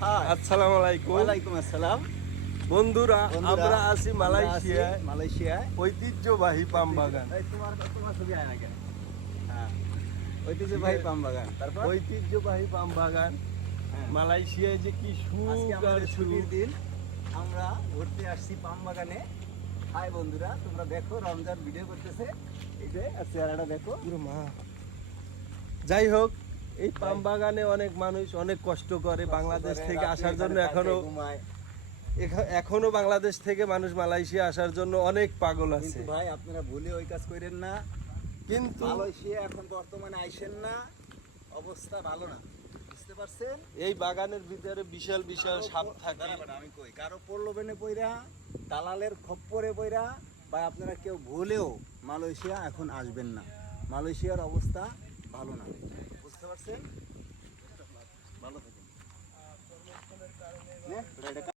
আসসালামু আলাইকুম। ওয়ালাইকুম আসসালাম। বন্ধুরা, আমরা আছি মালয়েশিয়ায়, মালয়েশিয়ায় ঐতিহ্যবাহী পাম বাগান। তোমার ছবি আয় না কেন? হ্যাঁ, ঐতিহ্যবাহী পাম বাগান। তারপর ঐতিহ্যবাহী পাম বাগান হ্যাঁ, মালয়েশিয়ায় যে কি আজকে সুখ আর আমাদের সুখ। ছুটির দিন, আমরা ঘুরতে আসছি পাম বাগানে। হাই বন্ধুরা, তোমরা দেখো রমজান ভিডিও করতেছে, এই যে আর চেহারাটা দেখো। যাই হোক, এই পাম বাগানে অনেক মানুষ অনেক কষ্ট করে বাংলাদেশ থেকে আসার জন্য। এখনো বাংলাদেশ থেকে মানুষ মালয়েশিয়া আসার জন্য অনেক পাগল আছে। কিন্তু ভাই আপনারা ভুলে ওই কাজ করেন না, কিন্তু মালয়েশিয়া এখন বর্তমানে আইসেন না, অবস্থা ভালো না, বুঝতে পারছেন? এই বাগানের ভিতরে বিশাল বিশাল সাপ থাকে। আমি কই কারো প্রলোভনে পইরা, দালালের খপ্পরে পইরা, বা আপনারা কেউ ভুলেও মালয়েশিয়া এখন আসবেন না। মালয়েশিয়ার অবস্থা ভালো না, বুঝতে পারছেন? ভালো থাকেন।